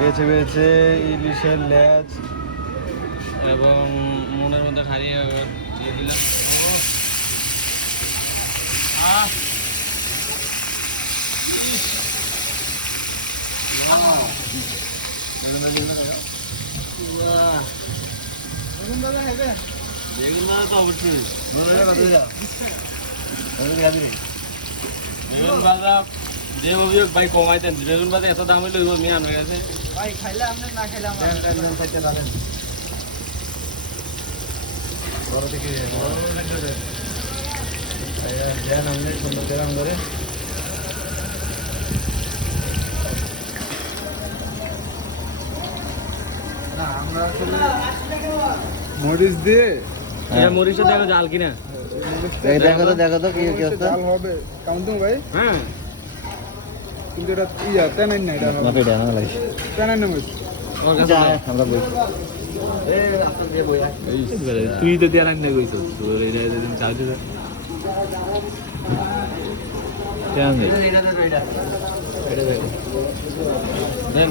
বেছে বেছে ইলিশের লেজ এবং মনের মধ্যে হারিয়ে দিয়ে দিলাম। যে অভিযোগ ভাই কমাইতেন, বেগুন বাজার এত দাম হইলে মেয়ে আনবে গেছে ভাই, খাইলে আপনি না খাইলে আমার বড় থেকে দেন আপনি সুন্দর দেন ধরে না আমরা আসলে মরিচ দিয়ে মরিচটা দেখো জাল কিনা দেখো তো কি কি জাল হবে কাউন্টিং ভাই। হ্যাঁ কিন্তু এটা ইয়া তেনাই না, এটা না এটা না লাগে তেনাই না মরিচ আমরা বই তুই তো দিয়ে রাখলে কইছ তোর এটা দিন চাল দিতে কেন নেই এটা দেখো দেন